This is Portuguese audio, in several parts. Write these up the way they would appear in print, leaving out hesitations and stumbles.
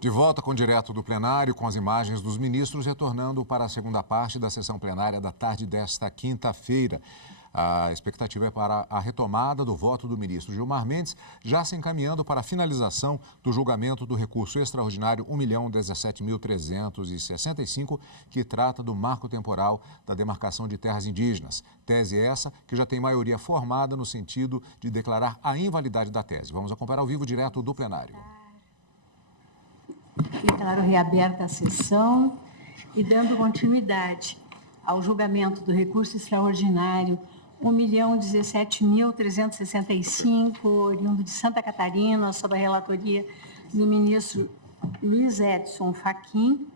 De volta com o Direto do Plenário, com as imagens dos ministros retornando para a segunda parte da sessão plenária da tarde desta quinta-feira. A expectativa é para a retomada do voto do ministro Gilmar Mendes, já se encaminhando para a finalização do julgamento do recurso extraordinário 1.017.365, que trata do marco temporal da demarcação de terras indígenas. Tese essa que já tem maioria formada no sentido de declarar a invalidade da tese. Vamos acompanhar ao vivo direto do plenário. Declaro reaberta a sessão e dando continuidade ao julgamento do recurso extraordinário 1.017.365, oriundo de Santa Catarina, sob a relatoria do ministro Luiz Edson Fachin.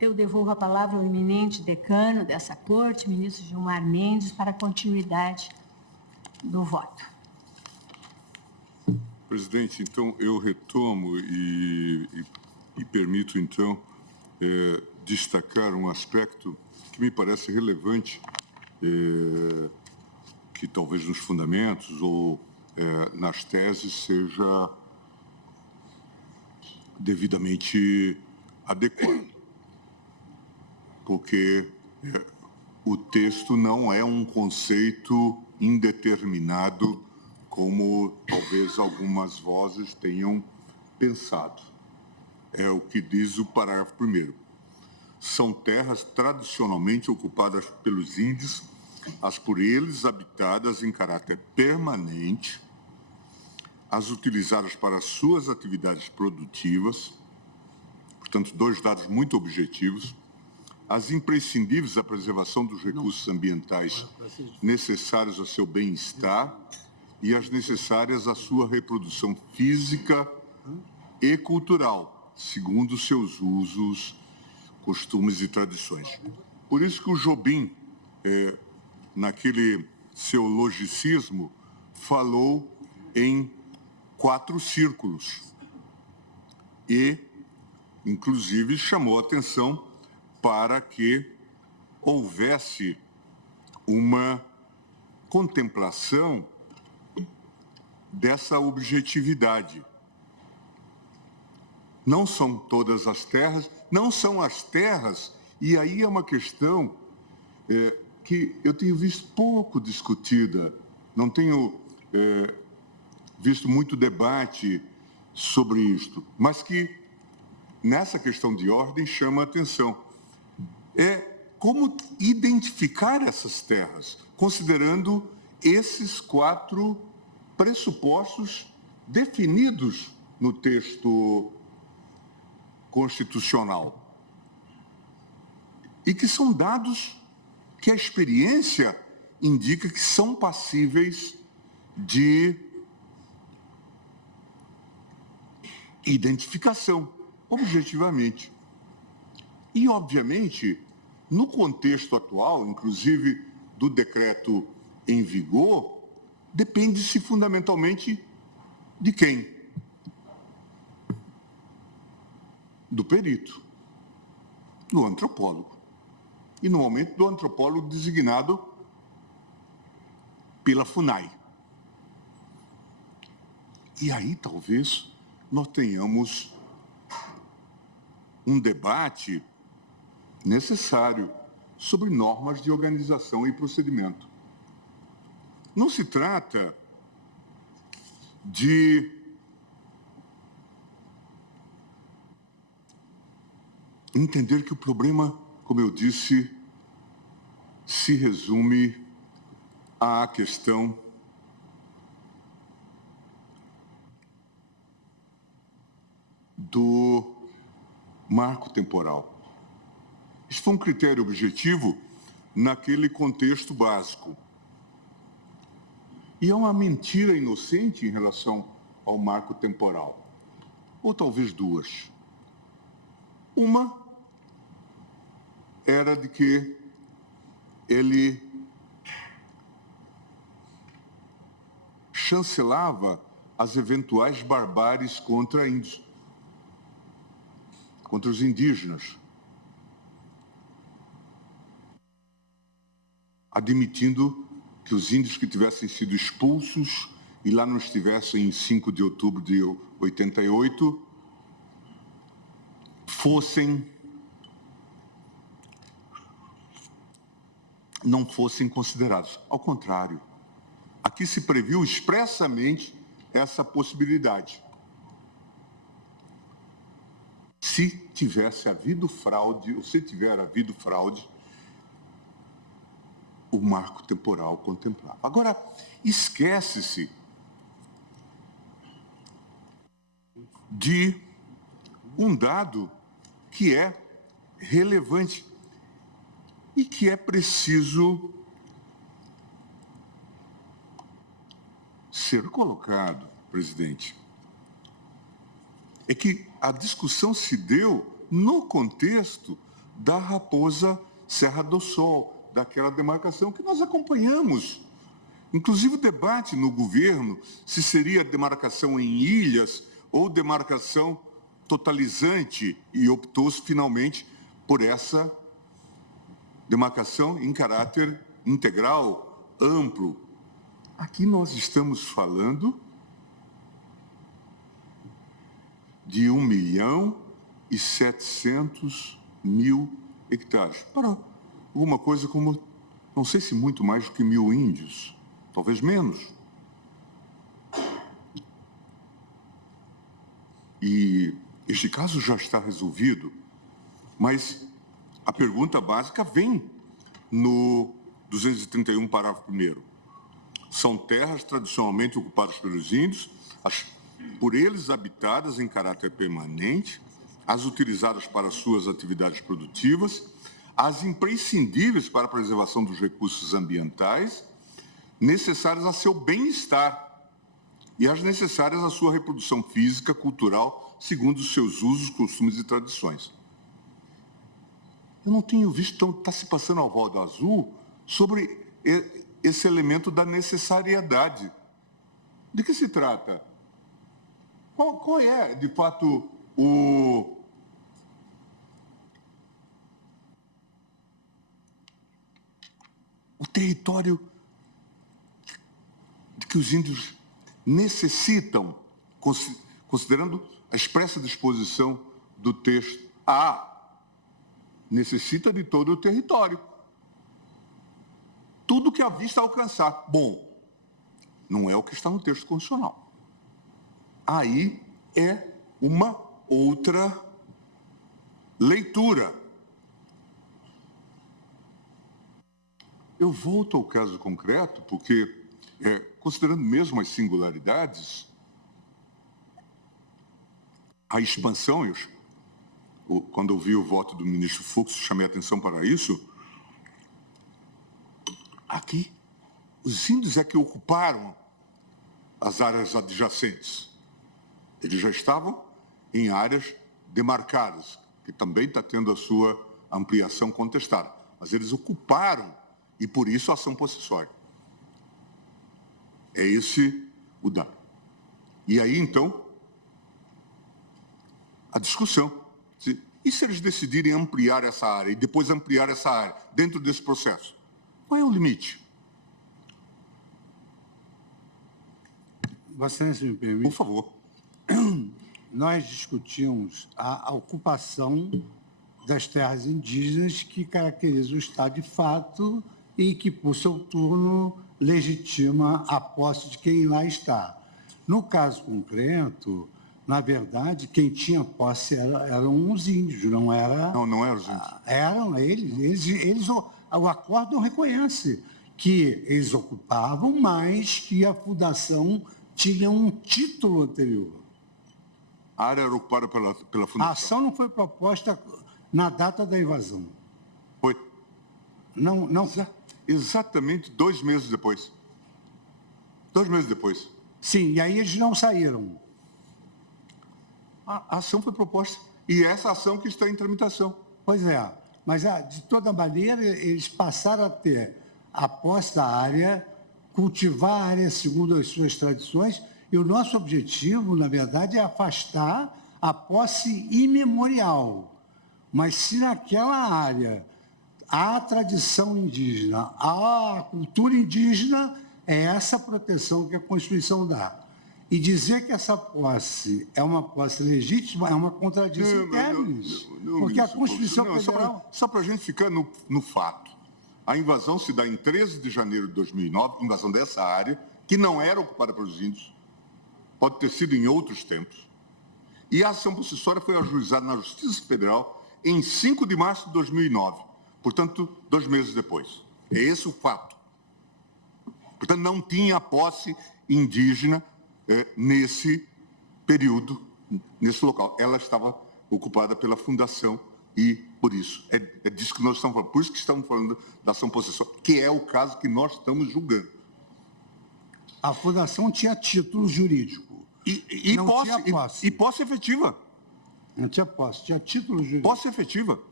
Eu devolvo a palavra ao eminente decano dessa corte, ministro Gilmar Mendes, para a continuidade do voto. Presidente, então eu retomo e permito, então, destacar um aspecto que me parece relevante, que talvez nos fundamentos ou nas teses seja devidamente adequado, porque o texto não é um conceito indeterminado, como talvez algumas vozes tenham pensado. É o que diz o parágrafo 1º. São terras tradicionalmente ocupadas pelos índios, as por eles habitadas em caráter permanente, as utilizadas para suas atividades produtivas, portanto, dois dados muito objetivos, as imprescindíveis à preservação dos recursos ambientais necessários ao seu bem-estar e as necessárias à sua reprodução física e cultural, segundo seus usos, costumes e tradições. Por isso que o Jobim, naquele seu logicismo, falou em 4 círculos e, inclusive, chamou a atenção para que houvesse uma contemplação dessa objetividade. Não são todas as terras, não são as terras, e aí é uma questão que eu tenho visto pouco discutida, não tenho visto muito debate sobre isto, mas que nessa questão de ordem chama a atenção. É como identificar essas terras, considerando esses 4 pressupostos definidos no texto constitucional e que são dados que a experiência indica que são passíveis de identificação, objetivamente. E, obviamente, no contexto atual, inclusive do decreto em vigor, depende-se fundamentalmente de quem? Do perito, do antropólogo. E, no momento, do antropólogo designado pela FUNAI. E aí, talvez, nós tenhamos um debate necessário sobre normas de organização e procedimento. Não se trata de entender que o problema, como eu disse, se resume à questão do marco temporal. Isso foi um critério objetivo naquele contexto básico. E é uma mentira inocente em relação ao marco temporal. Ou talvez 2. Uma era de que ele chancelava as eventuais barbáries contra índios, contra os indígenas, admitindo que os índios que tivessem sido expulsos e lá não estivessem em 5 de outubro de 88, não fossem considerados. Ao contrário, aqui se previu expressamente essa possibilidade. Se tivesse havido fraude, ou se tiver havido fraude, o marco temporal contemplava. Agora, esquece-se de um dado que é relevante e que é preciso ser colocado, presidente. É que a discussão se deu no contexto da Raposa Serra do Sol, daquela demarcação que nós acompanhamos. Inclusive o debate no governo se seria demarcação em ilhas ou demarcação totalizante, e optou-se finalmente por essa demarcação em caráter integral, amplo. Aqui nós estamos falando de 1.700.000 hectares. Para alguma coisa como, não sei se muito mais do que 1.000 índios, talvez menos. E este caso já está resolvido, mas a pergunta básica vem no 231, parágrafo 1º. São terras tradicionalmente ocupadas pelos índios, por eles habitadas em caráter permanente, as utilizadas para suas atividades produtivas, as imprescindíveis para a preservação dos recursos ambientais, necessárias a seu bem-estar e as necessárias à sua reprodução física, cultural, segundo os seus usos, costumes e tradições. Eu não tenho visto, então, está se passando ao rodo azul sobre esse elemento da necessariedade. De que se trata? Qual é, de fato, o território de que os índios necessitam, considerando a expressa disposição do texto A, necessita de todo o território. Tudo que a vista alcançar. Bom, não é o que está no texto constitucional. Aí é uma outra leitura. Eu volto ao caso concreto, porque, considerando mesmo as singularidades, a expansão, quando eu vi o voto do ministro Fux, chamei a atenção para isso. Aqui, os índios é que ocuparam as áreas adjacentes. Eles já estavam em áreas demarcadas, que também está tendo a sua ampliação contestada. Mas eles ocuparam, e por isso a ação possessória. É esse o dado. E aí, então, a discussão. E se eles decidirem ampliar essa área e depois ampliar essa área dentro desse processo? Qual é o limite? Vossa Excelência, me permite? Por favor. Nós discutimos a ocupação das terras indígenas que caracteriza o Estado de fato e que, por seu turno, legitima a posse de quem lá está. No caso concreto, na verdade, quem tinha posse eram os índios, não era... Não eram os índios. Eram eles o acordo reconhece que eles ocupavam, mas que a fundação tinha um título anterior. A área era ocupada pela fundação. A ação não foi proposta na data da invasão. Foi. Não. Exatamente 2 meses depois. 2 meses depois. Sim, e aí eles não saíram. A ação foi proposta. E essa ação que está em tramitação. Pois é, mas de toda maneira eles passaram a ter a posse da área, cultivar a área segundo as suas tradições, e o nosso objetivo, na verdade, é afastar a posse imemorial. Mas se naquela área há tradição indígena, há cultura indígena, é essa proteção que a Constituição dá. E dizer que essa posse é uma posse legítima é uma contradição em termos. Porque a Constituição Federal... Só para a gente ficar no fato. A invasão se dá em 13 de janeiro de 2009, invasão dessa área, que não era ocupada pelos índios, pode ter sido em outros tempos. E a ação possessória foi ajuizada na Justiça Federal em 5 de março de 2009, portanto, 2 meses depois. É esse o fato. Portanto, não tinha posse indígena nesse período, nesse local. Ela estava ocupada pela fundação e, por isso, é disso que nós estamos falando. Por isso que estamos falando da ação possessória, que é o caso que nós estamos julgando. A fundação tinha título jurídico. E posse efetiva. Não tinha posse, tinha título jurídico. Posse efetiva.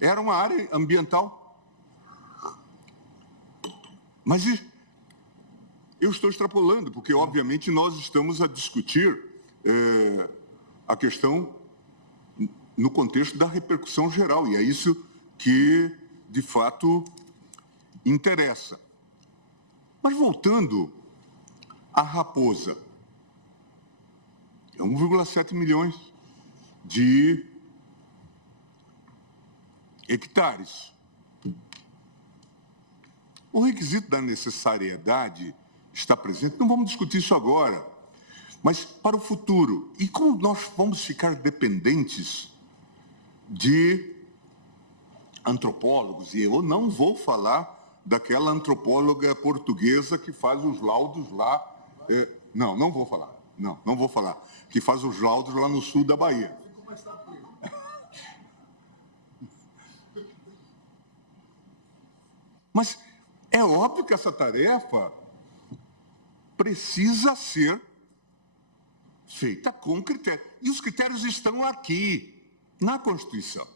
Era uma área ambiental. Mas eu estou extrapolando, porque, obviamente, nós estamos a discutir a questão no contexto da repercussão geral, e é isso que, de fato, interessa. Mas, voltando à Raposa, é 1,7 milhões de hectares. O requisito da necessariedade está presente, não vamos discutir isso agora, mas para o futuro. E como nós vamos ficar dependentes de antropólogos? E eu não vou falar daquela antropóloga portuguesa que faz os laudos lá. Não vou falar. Não vou falar. Que faz os laudos lá no sul da Bahia. Mas é óbvio que essa tarefa precisa ser feita com critérios. E os critérios estão aqui, na Constituição.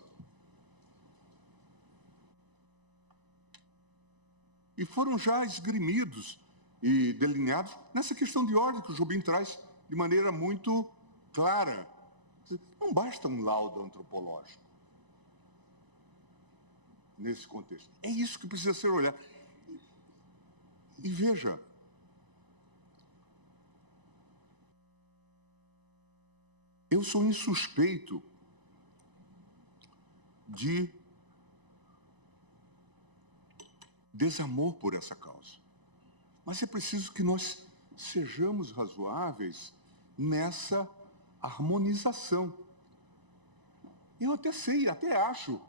E foram já esgrimidos e delineados nessa questão de ordem que o Jobim traz de maneira muito clara. Não basta um laudo antropológico nesse contexto. É isso que precisa ser olhado. E veja, eu sou insuspeito de desamor por essa causa. Mas é preciso que nós sejamos razoáveis nessa harmonização. Eu até sei, até acho,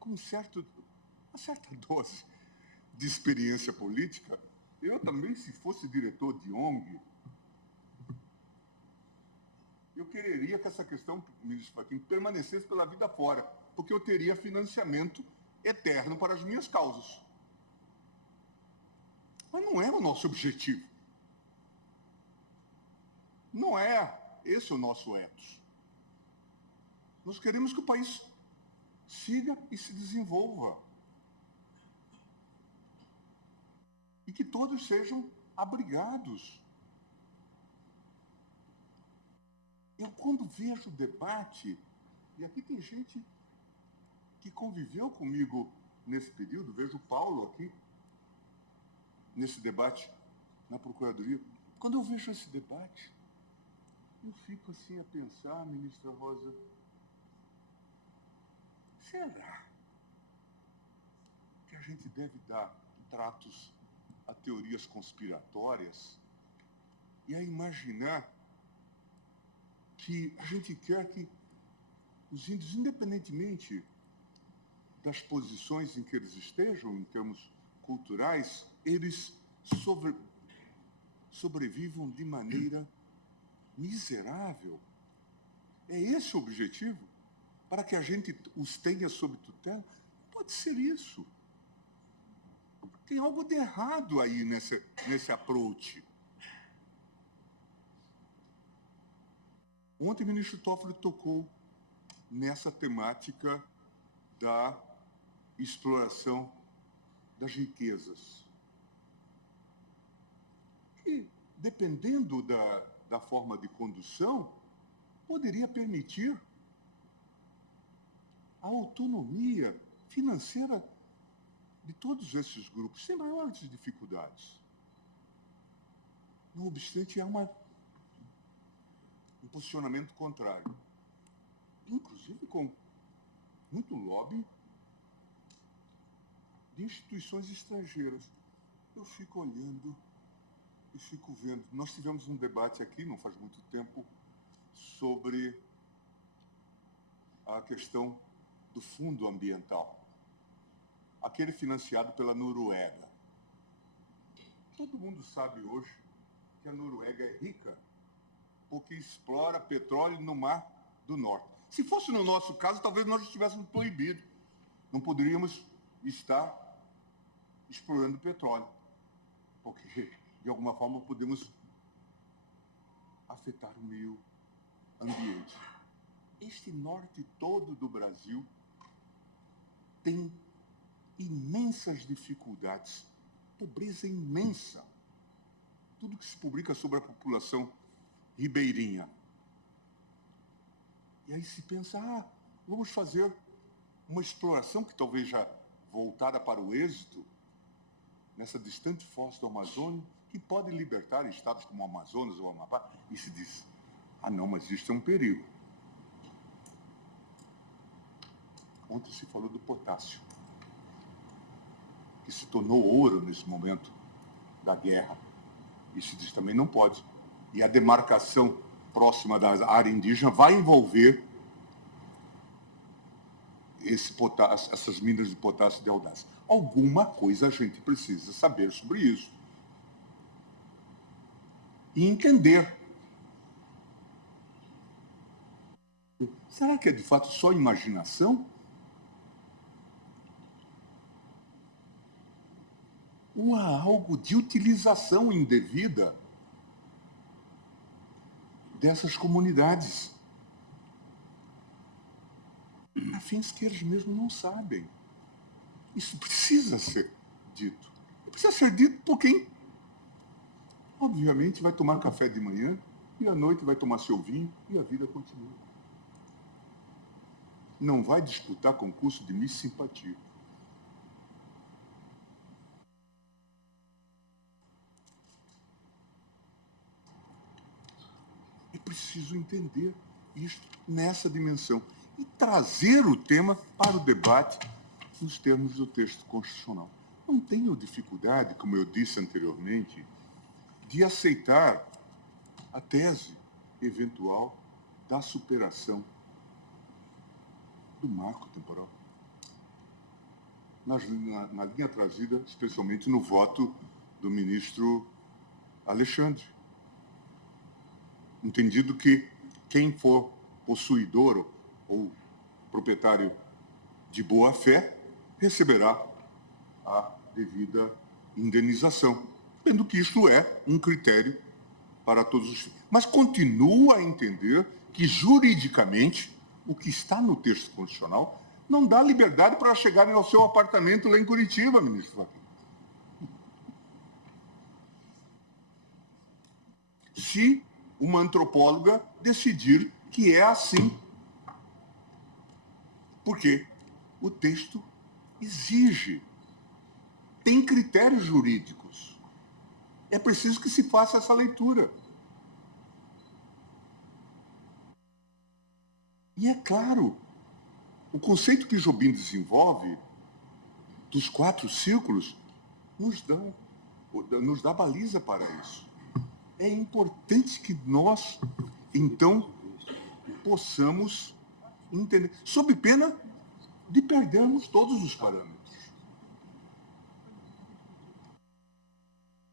com uma certa dose de experiência política, eu também, se fosse diretor de ONG, eu quereria que essa questão, ministro Fachin, permanecesse pela vida fora, porque eu teria financiamento eterno para as minhas causas. Mas não é o nosso objetivo. Não é esse o nosso ethos. Nós queremos que o país siga e se desenvolva. E que todos sejam abrigados. Eu, quando vejo o debate, e aqui tem gente que conviveu comigo nesse período, vejo o Paulo aqui, nesse debate na Procuradoria. Quando eu vejo esse debate, eu fico assim a pensar, ministra Rosa, será que a gente deve dar tratos a teorias conspiratórias e a imaginar que a gente quer que os índios, independentemente das posições em que eles estejam, em termos culturais, eles sobrevivam de maneira miserável? É esse o objetivo? Para que a gente os tenha sob tutela? Pode ser isso. Tem algo de errado aí nesse approach. Ontem o ministro Toffoli tocou nessa temática da exploração das riquezas. E, dependendo da forma de condução, poderia permitir a autonomia financeira de todos esses grupos sem maiores dificuldades. Não obstante, há um posicionamento contrário, inclusive com muito lobby de instituições estrangeiras. Eu fico olhando e fico vendo. Nós tivemos um debate aqui, não faz muito tempo, sobre a questão do fundo ambiental, aquele financiado pela Noruega. Todo mundo sabe hoje que a Noruega é rica porque explora petróleo no Mar do Norte. Se fosse no nosso caso, talvez nós estivéssemos proibidos. Não poderíamos estar explorando petróleo, porque, de alguma forma, podemos afetar o meio ambiente. Este norte todo do Brasil tem imensas dificuldades, pobreza imensa. Tudo que se publica sobre a população ribeirinha. E aí se pensa, vamos fazer uma exploração que talvez já voltada para o êxito, nessa distante foz do Amazônia, que pode libertar estados como o Amazonas ou o Amapá. E se diz, não, mas isso é um perigo. Ontem se falou do potássio, que se tornou ouro nesse momento da guerra. E se diz também não pode. E a demarcação próxima da área indígena vai envolver essas minas de potássio de Audácia. Alguma coisa a gente precisa saber sobre isso. E entender. Será que é de fato só imaginação? Ou há algo de utilização indevida dessas comunidades? Afins que eles mesmos não sabem. Isso precisa ser dito. Precisa ser dito por quem, obviamente, vai tomar café de manhã e à noite vai tomar seu vinho e a vida continua. Não vai disputar concurso de Miss Simpatia. É preciso entender isso nessa dimensão e trazer o tema para o debate nos termos do texto constitucional. Não tenho dificuldade, como eu disse anteriormente, de aceitar a tese eventual da superação do marco temporal. Na linha trazida, especialmente no voto do ministro Alexandre. Entendido que quem for possuidor ou proprietário de boa-fé receberá a devida indenização, sendo que isto é um critério para todos os fins. Mas continua a entender que, juridicamente, o que está no texto constitucional não dá liberdade para chegarem ao seu apartamento lá em Curitiba, ministro Fachin. Se uma antropóloga decidir que é assim. Porque o texto exige, tem critérios jurídicos. É preciso que se faça essa leitura. E é claro, o conceito que Jobim desenvolve dos 4 círculos nos dá baliza para isso. É importante que nós, então, possamos entender, sob pena de perdermos todos os parâmetros.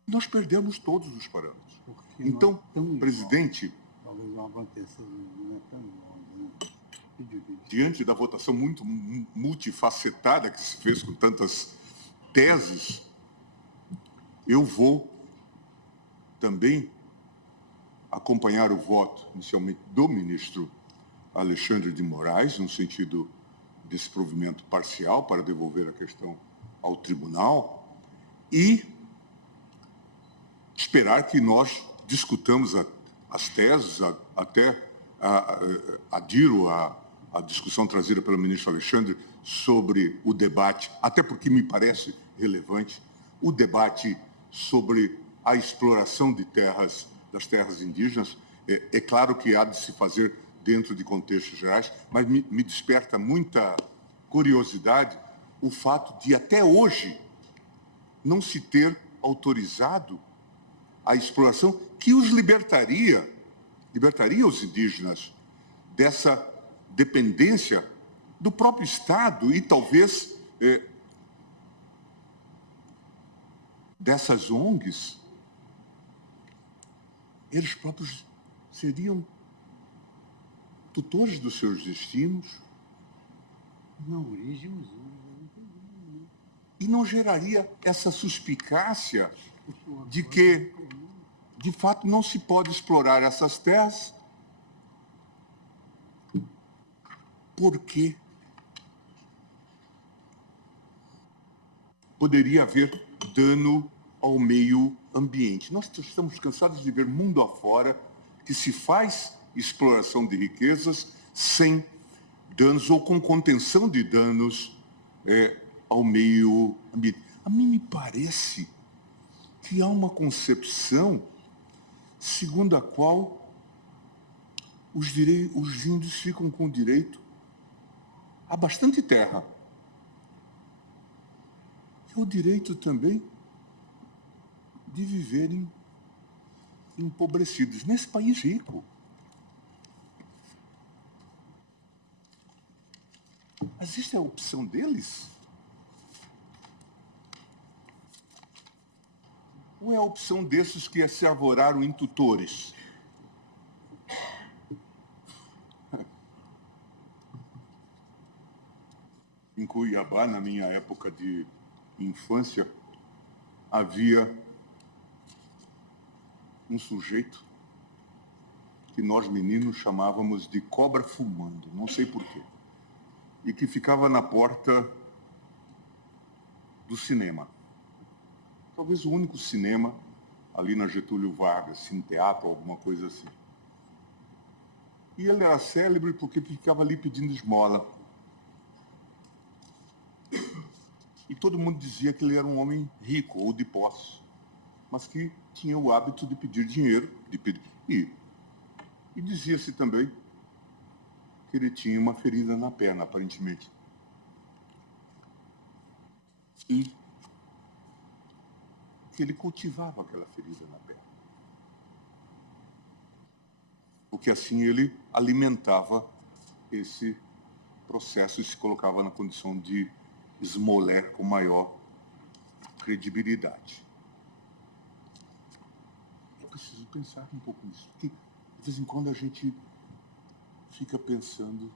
Nós perdemos todos os parâmetros. Então, presidente, diante da votação muito multifacetada que se fez com tantas teses, eu vou também acompanhar o voto, inicialmente, do ministro Alexandre de Moraes, no sentido desse provimento parcial para devolver a questão ao tribunal e esperar que nós discutamos as teses, até adiro à discussão trazida pelo ministro Alexandre sobre o debate, até porque me parece relevante, o debate sobre a exploração de terras, das terras indígenas. É claro que há de se fazer dentro de contextos gerais, mas me desperta muita curiosidade o fato de, até hoje, não se ter autorizado a exploração que os libertaria os indígenas dessa dependência do próprio Estado e, talvez, dessas ONGs. Eles próprios seriam tutores dos seus destinos. Na origem, os E não geraria essa suspicácia de que, de fato, não se pode explorar essas terras porque poderia haver dano ao meio ambiente. Nós estamos cansados de ver mundo afora que se faz exploração de riquezas sem danos ou com contenção de danos ao meio ambiente. A mim me parece que há uma concepção segundo a qual os índios ficam com direito a bastante terra. E o direito também de viverem empobrecidos nesse país rico. Mas isso é a opção deles? Ou é a opção desses que se arvoraram em tutores? Em Cuiabá, na minha época de infância, havia um sujeito que nós meninos chamávamos de cobra fumando, não sei porquê, e que ficava na porta do cinema. Talvez o único cinema ali na Getúlio Vargas, Cine Teatro, alguma coisa assim. E ele era célebre porque ficava ali pedindo esmola. E todo mundo dizia que ele era um homem rico ou de posse, mas que tinha o hábito de pedir dinheiro, e dizia-se também que ele tinha uma ferida na perna, aparentemente. E que ele cultivava aquela ferida na perna. Porque assim ele alimentava esse processo e se colocava na condição de esmoler com maior credibilidade. Eu preciso pensar um pouco nisso, porque de vez em quando a gente fica pensando,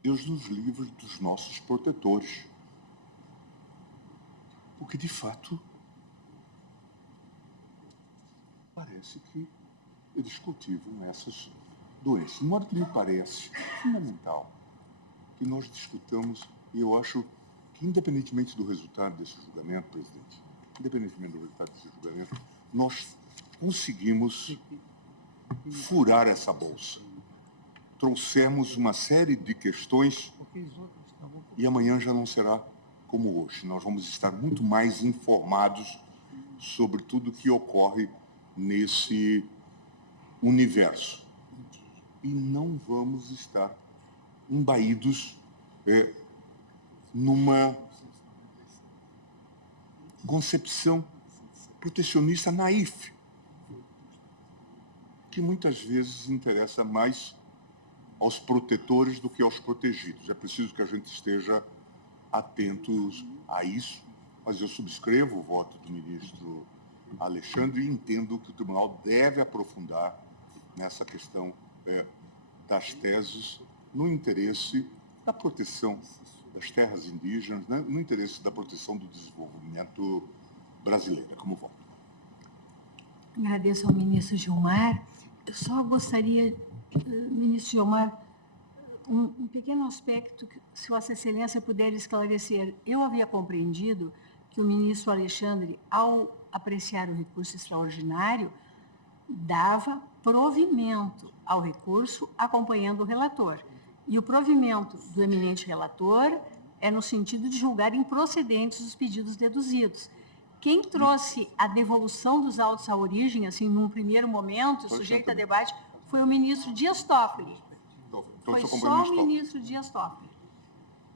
Deus nos livre dos nossos protetores. Porque, de fato, parece que eles cultivam essas doenças. De modo que me parece fundamental que nós discutamos, e eu acho que, independentemente do resultado desse julgamento, presidente, independentemente do resultado desse julgamento, nós conseguimos furar essa bolsa. Trouxemos uma série de questões e amanhã já não será como hoje. Nós vamos estar muito mais informados sobre tudo o que ocorre nesse universo. E não vamos estar embaídos numa concepção protecionista naif, que muitas vezes interessa mais aos protetores do que aos protegidos. É preciso que a gente esteja atentos a isso, mas eu subscrevo o voto do ministro Alexandre e entendo que o tribunal deve aprofundar nessa questão das teses no interesse da proteção das terras indígenas, né, no interesse da proteção do desenvolvimento brasileiro. Como voto. Agradeço ao ministro Gilmar. Eu só gostaria, ministro Gilmar, um pequeno aspecto que, se Vossa Excelência puder esclarecer. Eu havia compreendido que o ministro Alexandre, ao apreciar o recurso extraordinário, dava provimento ao recurso acompanhando o relator. E o provimento do eminente relator é no sentido de julgar improcedentes os pedidos deduzidos. Quem trouxe a devolução dos autos à origem, assim, num primeiro momento, sujeito a debate, foi o ministro Dias Toffoli. Foi só o ministro Dias Toffoli.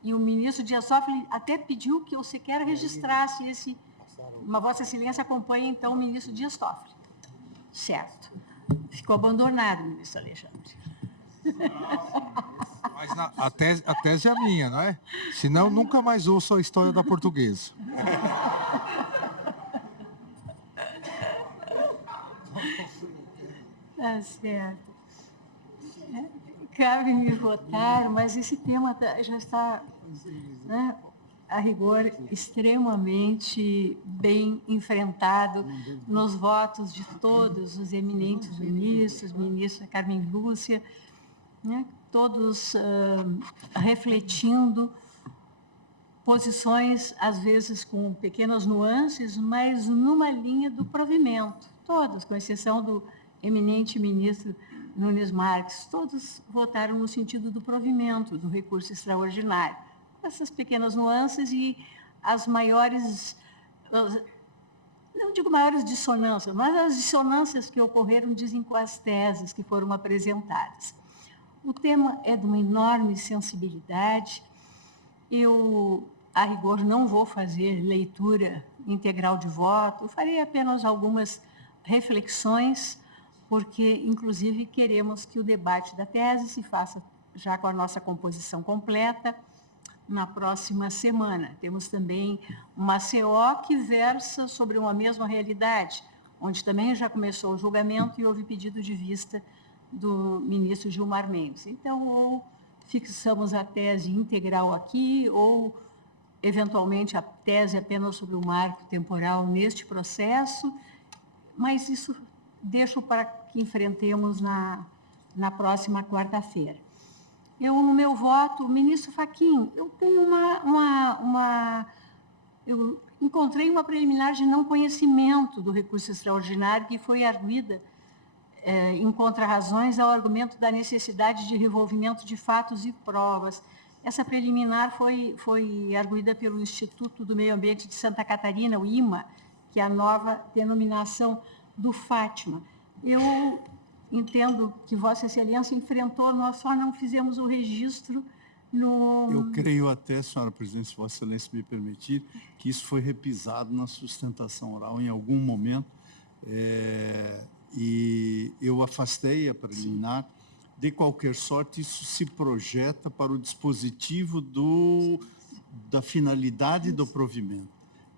E o ministro Dias Toffoli até pediu que eu sequer registrasse esse... Mas Vossa Excelência acompanha, então, o ministro Dias Toffoli. Certo. Ficou abandonado, ministro Alexandre. Mas a tese é minha, não é? Senão, nunca mais ouço a história da Portuguesa. Tá certo. Cabe-me votar, mas esse tema já está, né, a rigor, extremamente bem enfrentado nos votos de todos os eminentes ministros, ministra Carmen Lúcia, né, todos refletindo posições, às vezes com pequenas nuances, mas numa linha do provimento. Todos, com exceção do eminente ministro Nunes Marques, todos votaram no sentido do provimento, do recurso extraordinário. Essas pequenas nuances e as maiores, não digo maiores dissonâncias, mas as dissonâncias que ocorreram dizem com as teses que foram apresentadas. O tema é de uma enorme sensibilidade. Eu, a rigor, não vou fazer leitura integral de voto, farei apenas algumas reflexões, porque, inclusive, queremos que o debate da tese se faça já com a nossa composição completa na próxima semana. Temos também uma CO que versa sobre uma mesma realidade, onde também já começou o julgamento e houve pedido de vista do ministro Gilmar Mendes. Então, ou fixamos a tese integral aqui, ou, eventualmente, a tese apenas sobre o marco temporal neste processo, mas isso deixo para que enfrentemos na próxima quarta-feira. Eu, no meu voto, ministro Fachin, eu tenho eu encontrei uma preliminar de não conhecimento do recurso extraordinário que foi arguida em contrarrazões ao argumento da necessidade de revolvimento de fatos e provas. Essa preliminar foi arguida pelo Instituto do Meio Ambiente de Santa Catarina, o IMA, que é a nova denominação do Fátima. Eu entendo que Vossa Excelência enfrentou, nós só não fizemos o registro no... Eu creio até, senhora presidente, se Vossa Excelência me permitir, que isso foi repisado na sustentação oral em algum momento, e eu afastei a preliminar. De qualquer sorte, isso se projeta para o dispositivo da finalidade do provimento,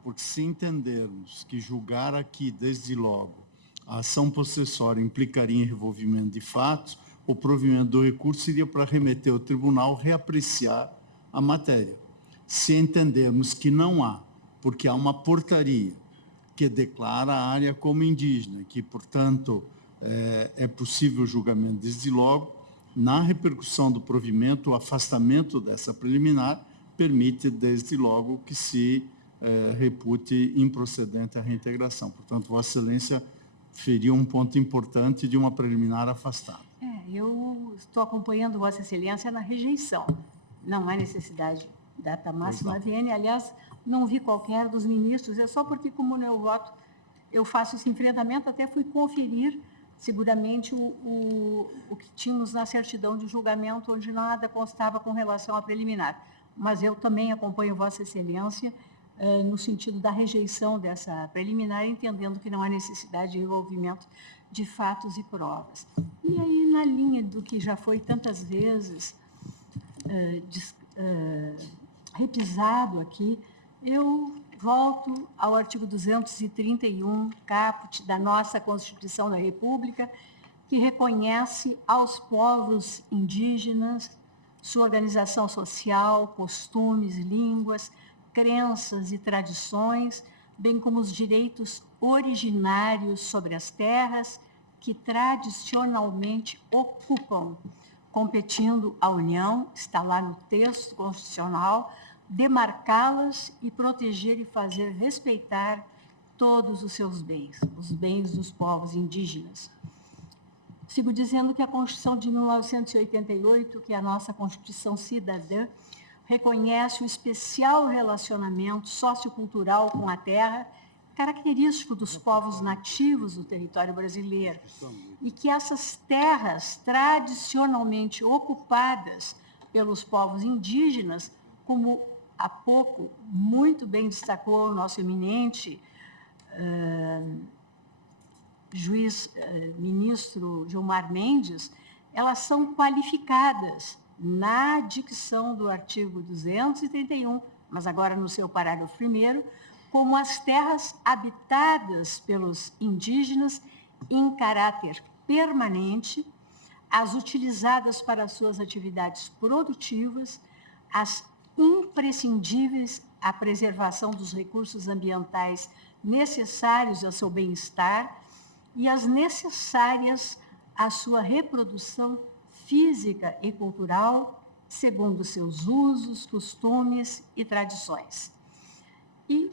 porque se entendermos que julgar aqui, desde logo, a ação possessória implicaria em revolvimento de fatos, o provimento do recurso seria para remeter ao tribunal reapreciar a matéria. Se entendermos que não há, porque há uma portaria que declara a área como indígena, que, portanto, é possível o julgamento desde logo, na repercussão do provimento, o afastamento dessa preliminar permite, desde logo, que se repute improcedente a reintegração. Portanto, Vossa Excelência feriu um ponto importante de uma preliminar afastada. Eu estou acompanhando Vossa Excelência na rejeição. Não há necessidade de data máxima VN. Aliás, não vi qualquer dos ministros, é só porque, como no meu voto, eu faço esse enfrentamento, até fui conferir, seguramente, o que tínhamos na certidão de julgamento, onde nada constava com relação à preliminar. Mas eu também acompanho Vossa Excelência no sentido da rejeição dessa preliminar, entendendo que não há necessidade de envolvimento de fatos e provas. E aí, na linha do que já foi tantas vezes repisado aqui, eu volto ao artigo 231, caput da nossa Constituição da República, que reconhece aos povos indígenas sua organização social, costumes, línguas, crenças e tradições, bem como os direitos originários sobre as terras que tradicionalmente ocupam, competindo à União, está lá no texto constitucional, demarcá-las e proteger e fazer respeitar todos os seus bens, os bens dos povos indígenas. Sigo dizendo que a Constituição de 1988, que é a nossa Constituição cidadã, reconhece o especial relacionamento sociocultural com a terra, característico dos povos nativos do território brasileiro, e que essas terras tradicionalmente ocupadas pelos povos indígenas, como há pouco muito bem destacou o nosso eminente ministro Gilmar Mendes, elas são qualificadas na dicção do artigo 231, mas agora no seu parágrafo 1º, como as terras habitadas pelos indígenas em caráter permanente, as utilizadas para suas atividades produtivas, as imprescindíveis à preservação dos recursos ambientais necessários ao seu bem-estar e as necessárias à sua reprodução física e cultural, segundo seus usos, costumes e tradições. E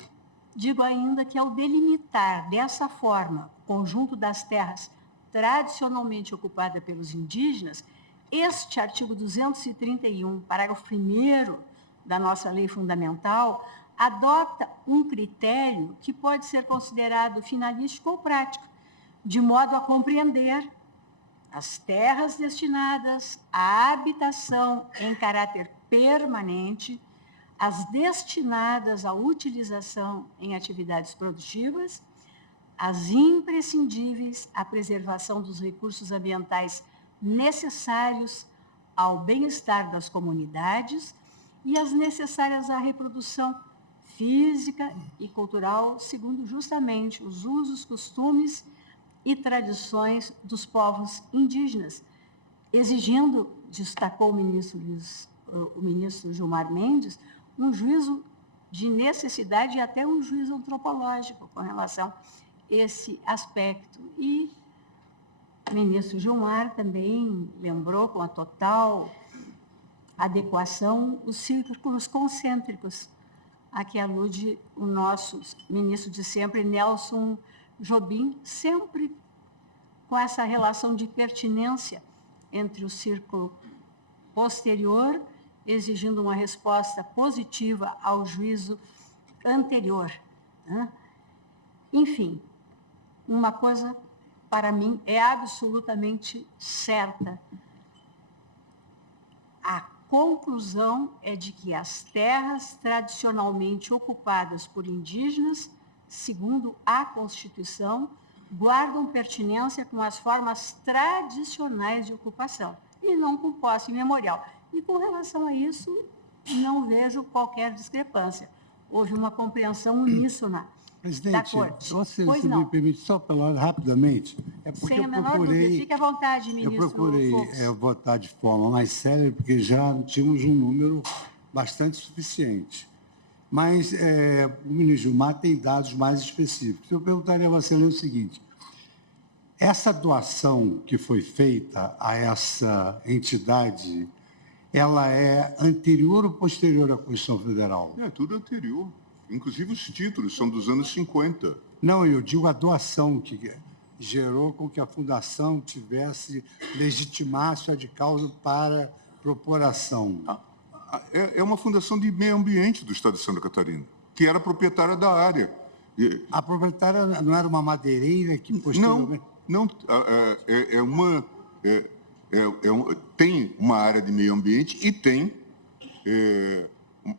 digo ainda que, ao delimitar dessa forma o conjunto das terras tradicionalmente ocupada pelos indígenas, este artigo 231, parágrafo 1º da nossa lei fundamental, adota um critério que pode ser considerado finalístico ou prático, de modo a compreender as terras destinadas à habitação em caráter permanente, as destinadas à utilização em atividades produtivas, as imprescindíveis à preservação dos recursos ambientais necessários ao bem-estar das comunidades e as necessárias à reprodução física e cultural, segundo justamente os usos, costumes e tradições dos povos indígenas, exigindo, destacou o ministro Gilmar Mendes, um juízo de necessidade e até um juízo antropológico com relação a esse aspecto. E o ministro Gilmar também lembrou com a total adequação os círculos concêntricos, a que alude o nosso ministro de sempre, Nelson Jobim, sempre com essa relação de pertinência entre o círculo posterior, exigindo uma resposta positiva ao juízo anterior, né? Enfim, uma coisa, para mim, é absolutamente certa. A conclusão é de que as terras tradicionalmente ocupadas por indígenas, segundo a Constituição, guardam pertinência com as formas tradicionais de ocupação, e não com posse memorial. E, com relação a isso, não vejo qualquer discrepância. Houve uma compreensão uníssona da Corte. Presidente, Pois se não. me permite só falar rapidamente, é porque Sem a eu menor dúvida. procurei... Fique à vontade, ministro Eu procurei Fux. votar de forma mais séria, porque já tínhamos um número bastante suficiente. Mas o ministro Gilmar tem dados mais específicos. Eu perguntaria a você o seguinte: essa doação que foi feita a essa entidade, ela é anterior ou posterior à Constituição Federal? É tudo anterior. Inclusive os títulos são dos anos 50. Não, eu digo a doação que gerou com que a Fundação legitimasse a de causa para propor ação. É uma fundação de meio ambiente do Estado de Santa Catarina, que era proprietária da área. A proprietária não era uma madeireira que posteriormente... Não, tem uma área de meio ambiente e tem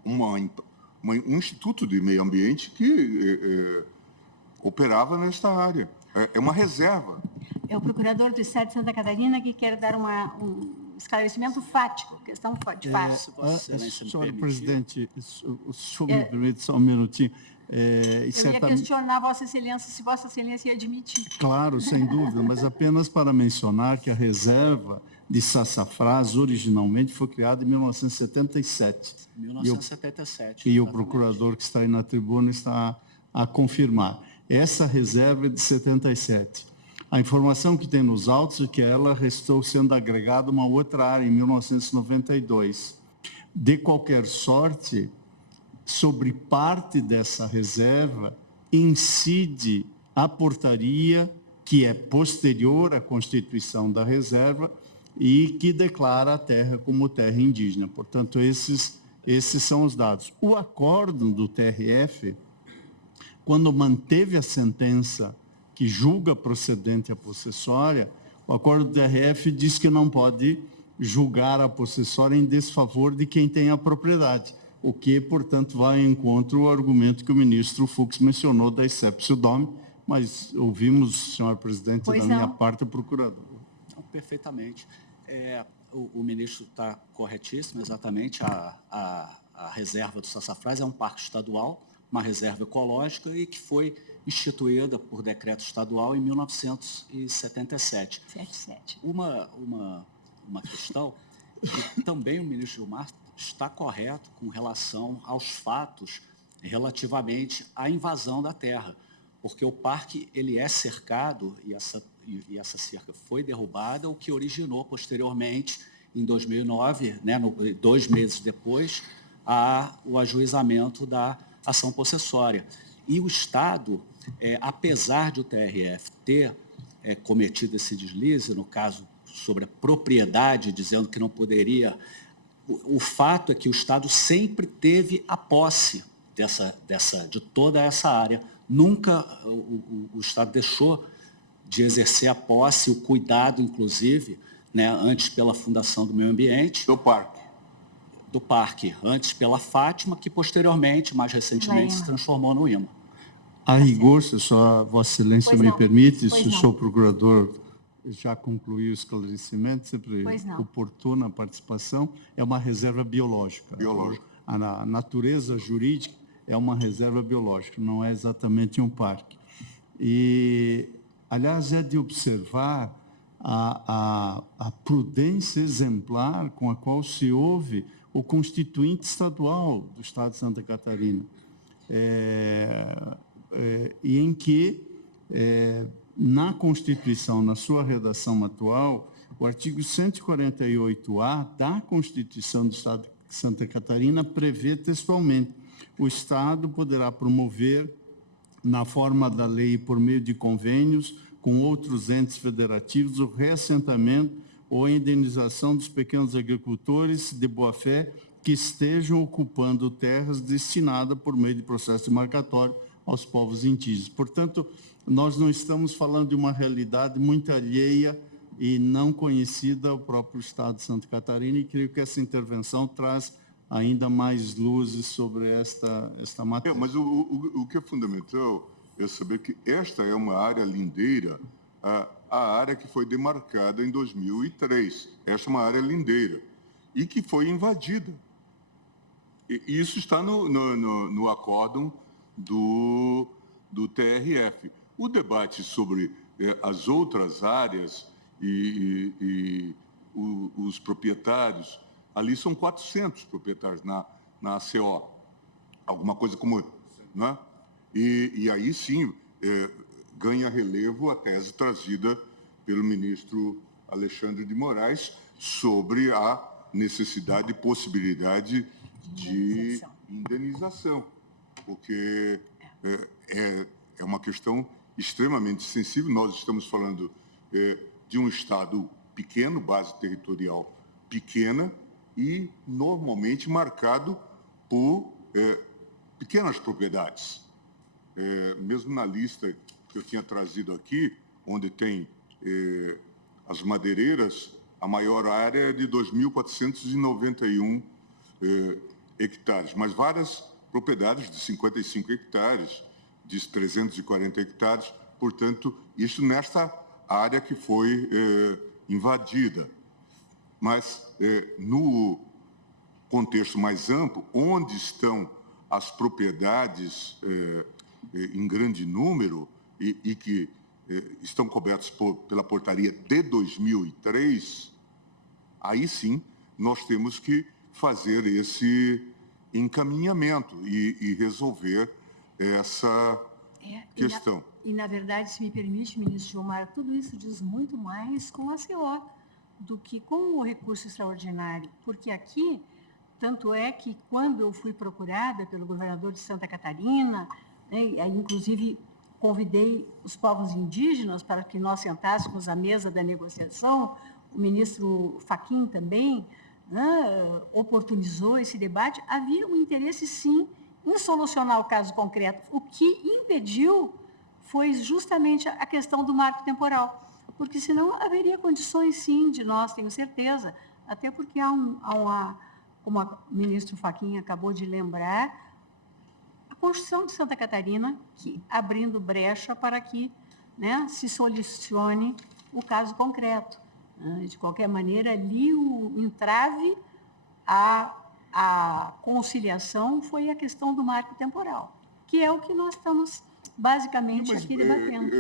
um instituto de meio ambiente que operava nesta área. É uma reserva. É o procurador do Estado de Santa Catarina que quer dar um esclarecimento fático, questão de fato. Senhor presidente, o senhor me permite só um minutinho. Eu ia questionar Vossa Excelência se Vossa Excelência ia admitir. Claro, sem dúvida, mas apenas para mencionar que a reserva de Sassafrás originalmente foi criada em 1977. 1977. E o procurador que está aí na tribuna está a confirmar. Essa reserva é de 77. A informação que tem nos autos é que ela restou sendo agregada a uma outra área em 1992. De qualquer sorte, sobre parte dessa reserva incide a portaria que é posterior à constituição da reserva e que declara a terra como terra indígena. Portanto, esses são os dados. O acórdão do TRF, quando manteve a sentença que julga procedente a possessória, o acórdão do TRF diz que não pode julgar a possessória em desfavor de quem tem a propriedade, o que, portanto, vai ao encontro ao argumento que o ministro Fux mencionou da exceptio domi, mas ouvimos, senhor presidente, Pois da não. minha parte, o procurador. Então, perfeitamente. O ministro está corretíssimo, exatamente. A reserva do Sassafrás é um parque estadual, uma reserva ecológica e que foi instituída por decreto estadual em 1977. 77. Uma questão que também o ministro Gilmar está correto com relação aos fatos relativamente à invasão da terra, porque o parque ele é cercado e essa cerca foi derrubada, o que originou posteriormente, em 2009, né, 2 meses depois, o ajuizamento da ação possessória. E o Estado, apesar de o TRF ter cometido esse deslize, no caso sobre a propriedade, dizendo que não poderia, o fato é que o Estado sempre teve a posse de toda essa área. Nunca o Estado deixou de exercer a posse, o cuidado, inclusive, né, antes pela Fundação do Meio Ambiente. Do parque, antes pela Fátima, que posteriormente, mais recentemente, se transformou no IMA. A rigor, se sua Vossa Excelência Pois me não. permite, Pois se o não. senhor procurador já concluiu o esclarecimento, sempre Pois não. oportuna a participação, é uma reserva biológica. A natureza jurídica é uma reserva biológica, não é exatamente um parque. E, aliás, é de observar a prudência exemplar com a qual se ouve o constituinte estadual do Estado de Santa Catarina, e em que, na Constituição, na sua redação atual, o artigo 148-A da Constituição do Estado de Santa Catarina prevê textualmente: o Estado poderá promover, na forma da lei e por meio de convênios com outros entes federativos, o reassentamento ou a indenização dos pequenos agricultores de boa-fé que estejam ocupando terras destinadas por meio de processo demarcatório aos povos indígenas. Portanto, nós não estamos falando de uma realidade muito alheia e não conhecida ao próprio Estado de Santa Catarina, e creio que essa intervenção traz ainda mais luzes sobre esta matéria. Mas o que é fundamental é saber que esta é uma área lindeira, a área que foi demarcada em 2003. Esta é uma área lindeira e que foi invadida. E isso está no acórdão do TRF. O debate sobre as outras áreas e os proprietários, ali são 400 proprietários na ACO, alguma coisa como... Né? E aí sim ganha relevo a tese trazida pelo ministro Alexandre de Moraes sobre a necessidade e possibilidade de indenização, porque é uma questão extremamente sensível. Nós estamos falando de um Estado pequeno, base territorial pequena e normalmente marcado por pequenas propriedades. Mesmo na lista que eu tinha trazido aqui, onde tem as madeireiras, a maior área é de 2.491 hectares, mas várias propriedades de 55 hectares, de 340 hectares, portanto, isso nesta área que foi invadida. Mas, no contexto mais amplo, onde estão as propriedades em grande número e que estão cobertas pela portaria de 2003, aí sim nós temos que fazer esse encaminhamento e resolver essa questão. Na verdade, se me permite, ministro Gilmar, tudo isso diz muito mais com a CO do que com o recurso extraordinário, porque aqui, tanto é que quando eu fui procurada pelo governador de Santa Catarina, né, inclusive convidei os povos indígenas para que nós sentássemos à mesa da negociação, o ministro Fachin também, né, oportunizou esse debate. Havia um interesse, sim, em solucionar o caso concreto. O que impediu foi justamente a questão do marco temporal, porque senão haveria condições, sim, de nós, tenho certeza, até porque como o ministro Fachin acabou de lembrar, a Constituição de Santa Catarina, que abrindo brecha para que, né, se solucione o caso concreto. De qualquer maneira, ali o entrave à conciliação foi a questão do marco temporal, que é o que nós estamos basicamente aqui debatendo.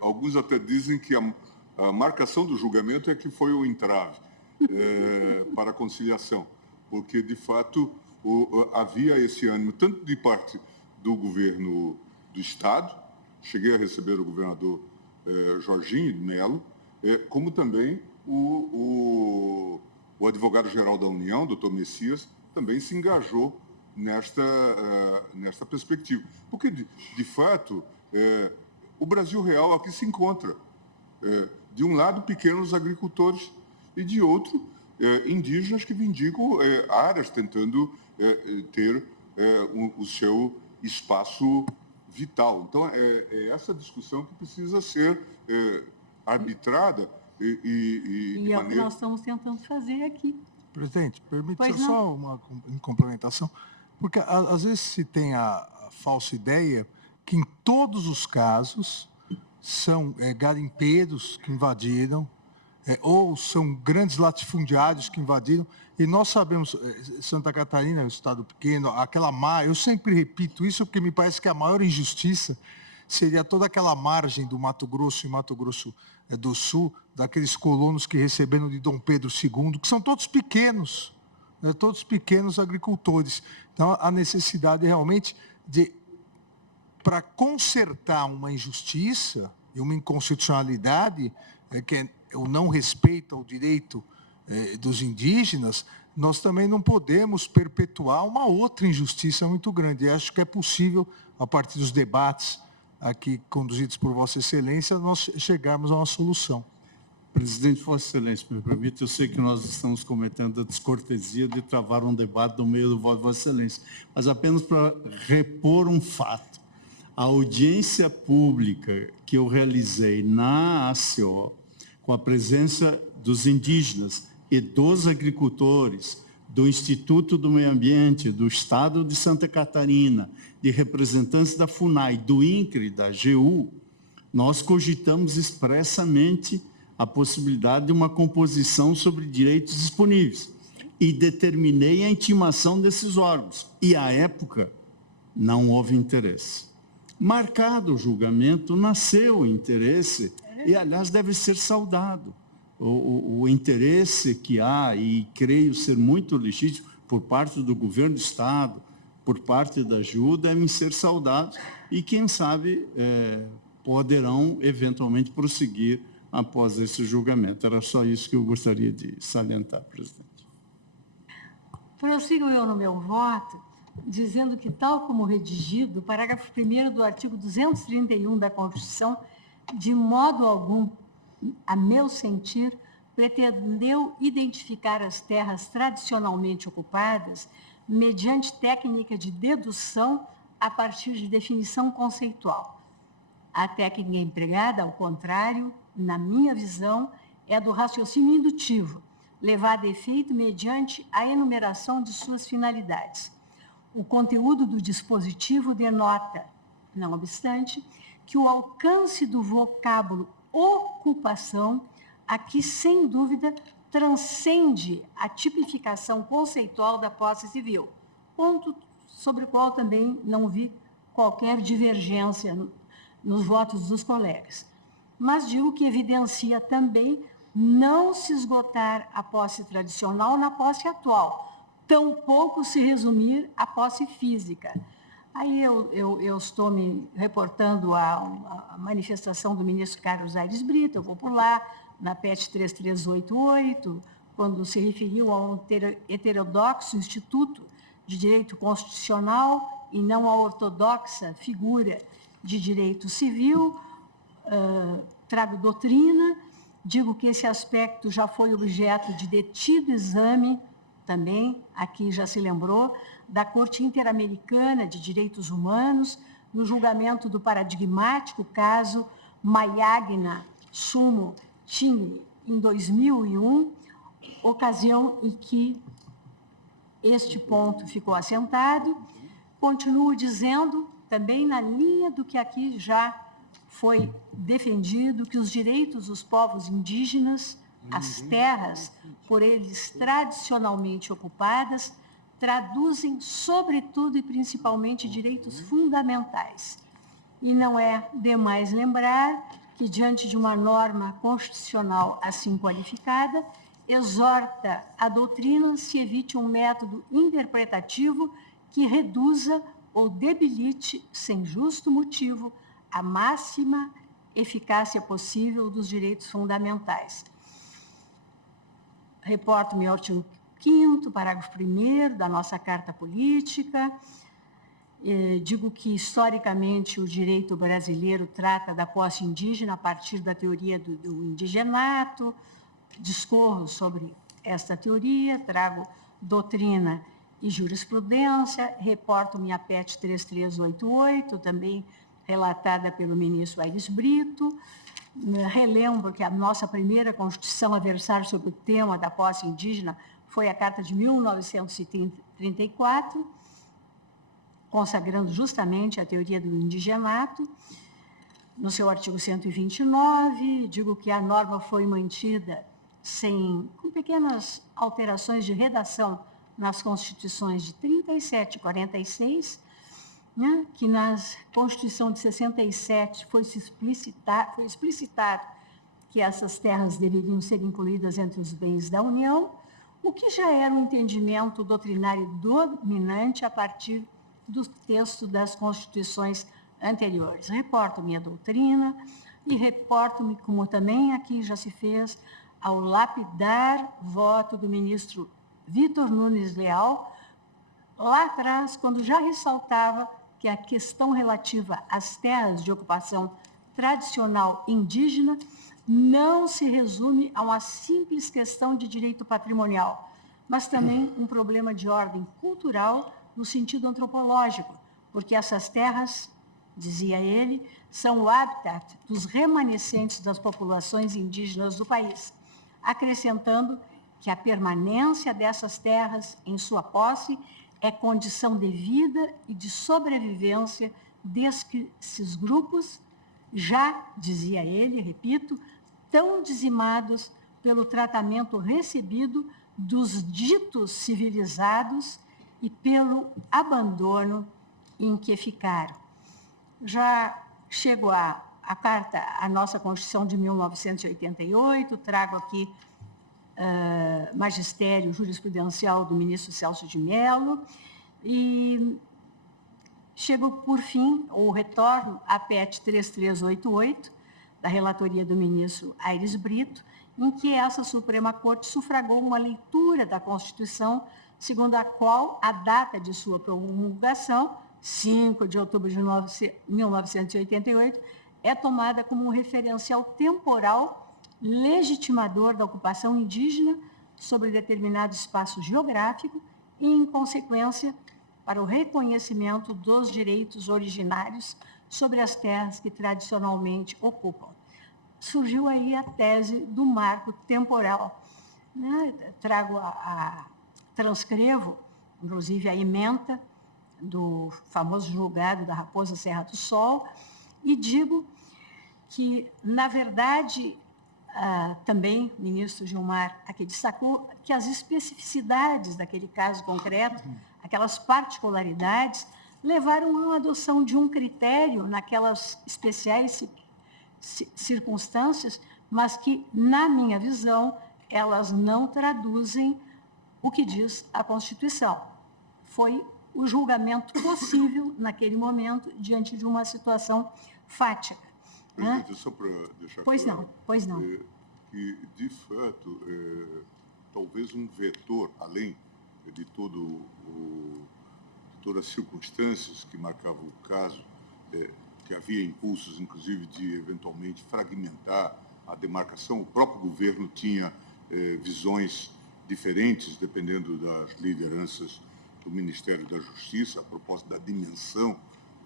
Alguns até dizem que a marcação do julgamento é que foi o entrave para a conciliação, porque, de fato, havia esse ânimo, tanto de parte do governo do Estado, cheguei a receber o governador Jorginho de Mello, como também o advogado-geral da União, doutor Messias, também se engajou nesta perspectiva. Porque, de fato, o Brasil real aqui se encontra. De um lado, pequenos agricultores e, de outro, indígenas que vindicam áreas tentando ter o seu espaço vital. Então, é essa discussão que precisa ser arbitrada e é o que nós estamos tentando fazer aqui. Presidente, permita só uma complementação, porque às vezes se tem a falsa ideia que em todos os casos são garimpeiros que invadiram, ou são grandes latifundiários que invadiram, e nós sabemos, Santa Catarina é um estado pequeno, eu sempre repito isso porque me parece que a maior injustiça seria toda aquela margem do Mato Grosso e Mato Grosso do Sul, daqueles colonos que receberam de Dom Pedro II, que são todos pequenos agricultores. Então, a necessidade realmente para consertar uma injustiça e uma inconstitucionalidade, que é o não respeito ao direito dos indígenas, nós também não podemos perpetuar uma outra injustiça muito grande. E acho que é possível, a partir dos debates aqui conduzidos por Vossa Excelência, nós chegarmos a uma solução. Presidente, Vossa Excelência, me permite, eu sei que nós estamos cometendo a descortesia de travar um debate no meio do voto de Vossa Excelência, mas apenas para repor um fato. A audiência pública que eu realizei na ACO, com a presença dos indígenas e dos agricultores, do Instituto do Meio Ambiente, do Estado de Santa Catarina, de representantes da FUNAI, do INCRE, da AGU, nós cogitamos expressamente a possibilidade de uma composição sobre direitos disponíveis e determinei a intimação desses órgãos. E, à época, não houve interesse. Marcado o julgamento, nasceu o interesse e, aliás, deve ser saudado. O interesse que há, e creio ser muito legítimo, por parte do governo do Estado, por parte da AGU, devem ser saudados e, quem sabe, poderão eventualmente prosseguir após esse julgamento. Era só isso que eu gostaria de salientar, presidente. Prossigo eu no meu voto, dizendo que, tal como redigido, o parágrafo 1º do artigo 231 da Constituição, de modo algum, a meu sentir, pretendeu identificar as terras tradicionalmente ocupadas mediante técnica de dedução a partir de definição conceitual. A técnica empregada, ao contrário, na minha visão, é a do raciocínio indutivo, levada a efeito mediante a enumeração de suas finalidades. O conteúdo do dispositivo denota, não obstante, que o alcance do vocábulo ocupação aqui, sem dúvida, transcende a tipificação conceitual da posse civil, ponto sobre o qual também não vi qualquer divergência nos votos dos colegas. Mas digo que evidencia também não se esgotar a posse tradicional na posse atual, tampouco se resumir à posse física. Aí eu estou me reportando à manifestação do ministro Carlos Aires Brito, eu vou pular, na PET 3388, quando se referiu a um heterodoxo Instituto de Direito Constitucional e não a ortodoxa figura de direito civil, trago doutrina, digo que esse aspecto já foi objeto de detido exame, também, aqui já se lembrou, da Corte Interamericana de Direitos Humanos, no julgamento do paradigmático caso Mayagna Sumo Tingli, em 2001, ocasião em que este ponto ficou assentado. Continuo dizendo, também na linha do que aqui já foi defendido, que os direitos dos povos indígenas, as terras por eles tradicionalmente ocupadas, traduzem, sobretudo e principalmente, direitos fundamentais. E não é demais lembrar que, diante de uma norma constitucional assim qualificada, exorta a doutrina se evite um método interpretativo que reduza ou debilite, sem justo motivo, a máxima eficácia possível dos direitos fundamentais. Reporto-me ao artigo 5º, parágrafo 1º da nossa Carta Política. Digo que, historicamente, o direito brasileiro trata da posse indígena a partir da teoria do indigenato. Discorro sobre esta teoria, trago doutrina e jurisprudência, reporto-me a PET 3388, também relatada pelo ministro Aires Brito. Relembro que a nossa primeira Constituição a versar sobre o tema da posse indígena foi a Carta de 1934, consagrando justamente a teoria do indigenato. No seu artigo 129, digo que a norma foi mantida com pequenas alterações de redação nas Constituições de 37 e 46, né, que na Constituição de 67 foi explicitado que essas terras deveriam ser incluídas entre os bens da União, o que já era um entendimento doutrinário dominante a partir do texto das Constituições anteriores. Reporto minha doutrina e reporto-me, como também aqui já se fez, ao lapidar voto do ministro Vitor Nunes Leal, lá atrás, quando já ressaltava que a questão relativa às terras de ocupação tradicional indígena não se resume a uma simples questão de direito patrimonial, mas também um problema de ordem cultural no sentido antropológico, porque essas terras, dizia ele, são o habitat dos remanescentes das populações indígenas do país, acrescentando que a permanência dessas terras em sua posse é condição de vida e de sobrevivência desses grupos, já, dizia ele, repito, tão dizimados pelo tratamento recebido dos ditos civilizados e pelo abandono em que ficaram. Já chego à carta, à nossa Constituição de 1988, trago aqui magistério jurisprudencial do ministro Celso de Mello e chego, por fim, ou retorno à PET 3388, da relatoria do ministro Aires Brito, em que essa Suprema Corte sufragou uma leitura da Constituição, segundo a qual a data de sua promulgação, 5 de outubro de 1988, é tomada como um referencial temporal legitimador da ocupação indígena sobre determinado espaço geográfico e, em consequência, para o reconhecimento dos direitos originários sobre as terras que tradicionalmente ocupam. Surgiu aí a tese do marco temporal. Transcrevo, inclusive, a ementa do famoso julgado da Raposa Serra do Sol e digo que, na verdade, também o ministro Gilmar aqui destacou que as especificidades daquele caso concreto, aquelas particularidades, levaram à adoção de um critério naquelas especiais circunstâncias, mas que, na minha visão, elas não traduzem o que diz a Constituição. Foi o julgamento possível, naquele momento, diante de uma situação fática. Presidente, só para deixar claro, pois não. Que, de fato, talvez um vetor, além de toda todas as circunstâncias que marcavam o caso, que havia impulsos, inclusive, de eventualmente fragmentar a demarcação. O próprio governo tinha visões diferentes, dependendo das lideranças do Ministério da Justiça, a propósito da dimensão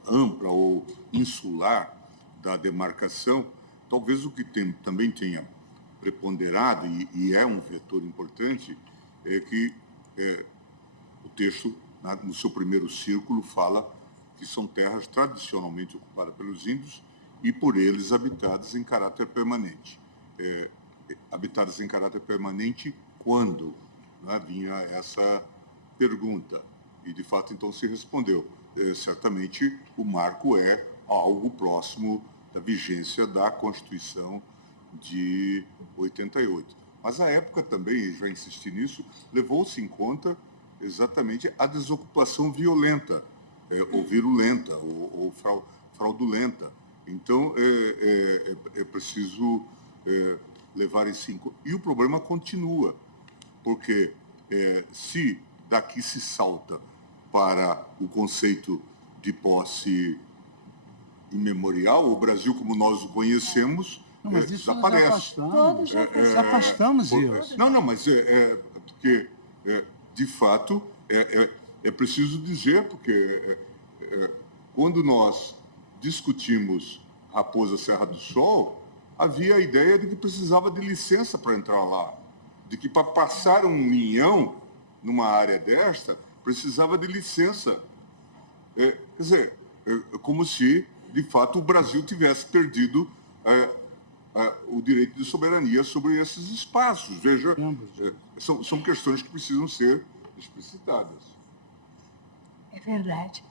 ampla ou insular da demarcação. Talvez o que também tenha preponderado, e é um vetor importante, é que o texto, no seu primeiro círculo, fala que são terras tradicionalmente ocupadas pelos índios e por eles habitadas em caráter permanente. Habitadas em caráter permanente quando, né, vinha essa pergunta. E, de fato, então se respondeu. Certamente, o marco é algo próximo da vigência da Constituição de 88. Mas a época também, já insisti nisso, levou-se em conta exatamente a desocupação violenta, ou virulenta, ou fraudulenta. Então, é preciso levar isso em conta. E o problema continua, porque se daqui se salta para o conceito de posse imemorial, o Brasil como nós o conhecemos Mas isso desaparece. Todos já afastamos isso. Não, mas porque, de fato, é preciso dizer, porque quando nós discutimos Raposa Serra do Sol, havia a ideia de que precisava de licença para entrar lá, de que para passar um linhão numa área desta, precisava de licença. Quer dizer, como se, de fato, o Brasil tivesse perdido o direito de soberania sobre esses espaços. Veja, são questões que precisam ser explicitadas. É verdade.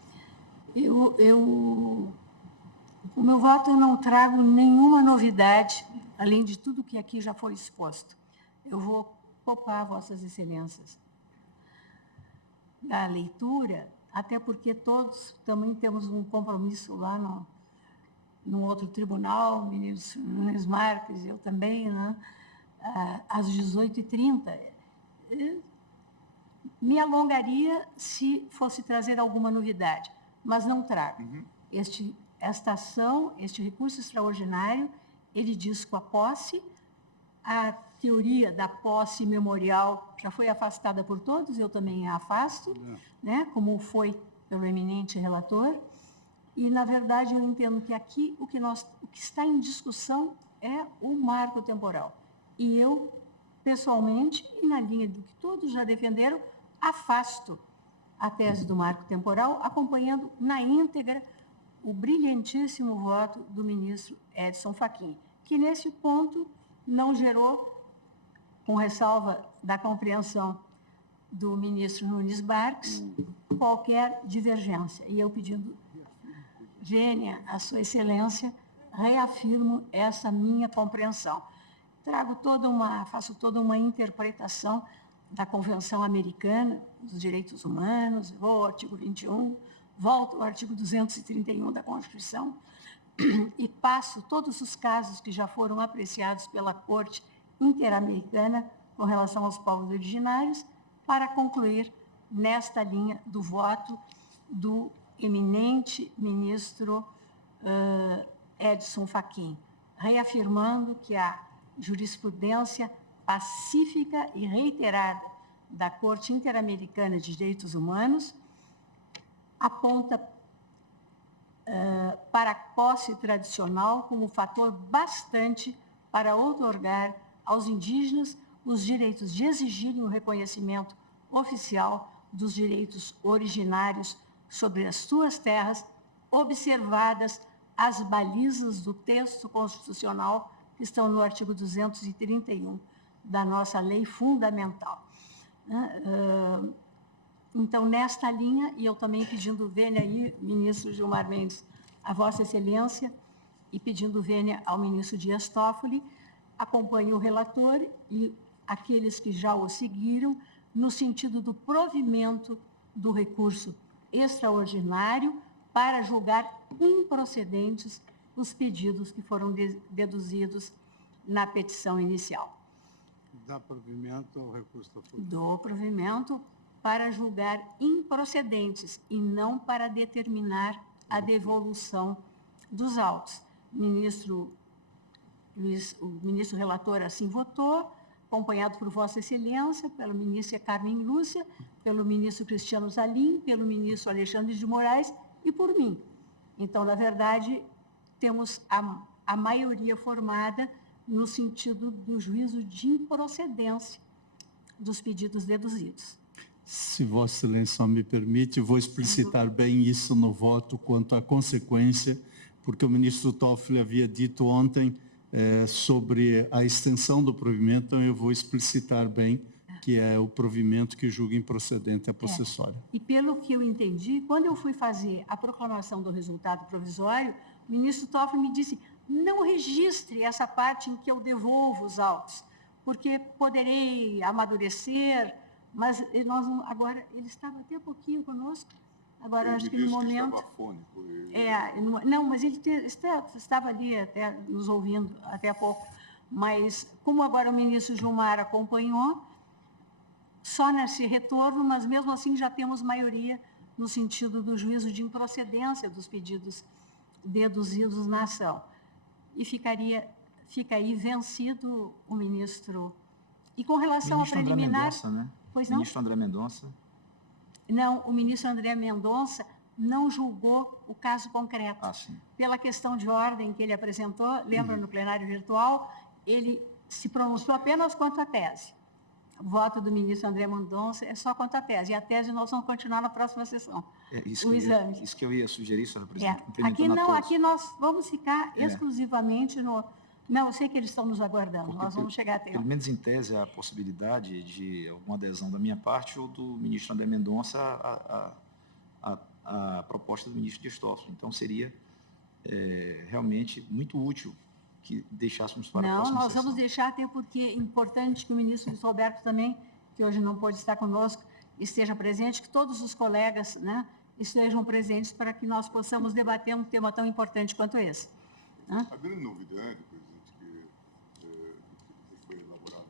O meu voto, eu não trago nenhuma novidade, além de tudo que aqui já foi exposto. Eu vou poupar Vossas Excelências da leitura, até porque todos também temos um compromisso lá no outro tribunal, o ministro Nunes Marques, eu também, né, às 18h30. Me alongaria se fosse trazer alguma novidade, mas não trago. Esta ação, este recurso extraordinário, ele diz com a posse, a teoria da posse memorial já foi afastada por todos, eu também a afasto, né, como foi pelo eminente relator, e, na verdade, eu entendo que aqui o que está em discussão é o marco temporal. E eu, pessoalmente, e na linha do que todos já defenderam, afasto a tese do marco temporal, acompanhando na íntegra o brilhantíssimo voto do ministro Edson Fachin, que, nesse ponto, não gerou, com ressalva da compreensão do ministro Nunes Marques, qualquer divergência. E eu pedindo, vênia, a Sua Excelência, reafirmo essa minha compreensão. Faço toda uma interpretação da Convenção Americana dos Direitos Humanos, vou ao artigo 21, volto ao artigo 231 da Constituição e passo todos os casos que já foram apreciados pela Corte Interamericana com relação aos povos originários, para concluir nesta linha do voto do eminente ministro Edson Fachin, reafirmando que a jurisprudência pacífica e reiterada da Corte Interamericana de Direitos Humanos aponta para a posse tradicional como fator bastante para outorgar aos indígenas os direitos de exigirem o reconhecimento oficial dos direitos originários sobre as suas terras, observadas as balizas do texto constitucional que estão no artigo 231 da nossa lei fundamental. Então, nesta linha, e eu também pedindo vênia aí, ministro Gilmar Mendes, a Vossa Excelência, e pedindo vênia ao ministro Dias Toffoli, acompanho o relator e aqueles que já o seguiram, no sentido do provimento do recurso extraordinário para julgar improcedentes os pedidos que foram deduzidos na petição inicial. Dá provimento ao recurso da FUNAI. Dou provimento para julgar improcedentes e não para determinar a devolução dos autos. O ministro relator assim votou, acompanhado por Vossa Excelência, pela ministra Carmen Lúcia, pelo ministro Cristiano Zalim, pelo ministro Alexandre de Moraes e por mim. Então, na verdade, temos a maioria formada no sentido do juízo de improcedência dos pedidos deduzidos. Se Vossa Excelência me permite, vou explicitar bem isso no voto quanto à consequência, porque o ministro Toffoli havia dito ontem sobre a extensão do provimento, então eu vou explicitar bem que é o provimento que julga improcedente a possessória. E pelo que eu entendi, quando eu fui fazer a proclamação do resultado provisório, o ministro Toffoli me disse, não registre essa parte em que eu devolvo os autos, porque poderei amadurecer, mas agora, ele estava até pouquinho conosco, agora acho que no momento... Estava afônico. Não, mas ele estava ali até nos ouvindo até há pouco, mas como agora o ministro Gilmar acompanhou, só nesse retorno, mas mesmo assim já temos maioria no sentido do juízo de improcedência dos pedidos deduzidos na ação. E fica aí vencido o ministro. E com relação ministro à preliminar... André Mendonça, né? Pois não? Ministro André Mendonça. Não, o ministro André Mendonça não julgou o caso concreto. Ah, sim. Pela questão de ordem que ele apresentou, lembra no plenário virtual, ele se pronunciou apenas quanto à tese. O voto do ministro André Mendonça é só quanto à tese. E a tese nós vamos continuar na próxima sessão. Isso que eu ia sugerir, senhora presidente. Aqui nós vamos ficar exclusivamente no... Não, eu sei que eles estão nos aguardando, nós vamos chegar até pelo menos em tese, a possibilidade de alguma adesão da minha parte ou do ministro André Mendonça à proposta do ministro Dias Toffoli. Então, seria realmente muito útil que deixássemos para a próxima Não, nós sessão. vamos deixar, até porque é importante que o ministro Luiz Roberto também, que hoje não pôde estar conosco, esteja presente, que todos os colegas, né, estejam presentes para que nós possamos debater um tema tão importante quanto esse. A grande novidade, presidente, que foi elaborado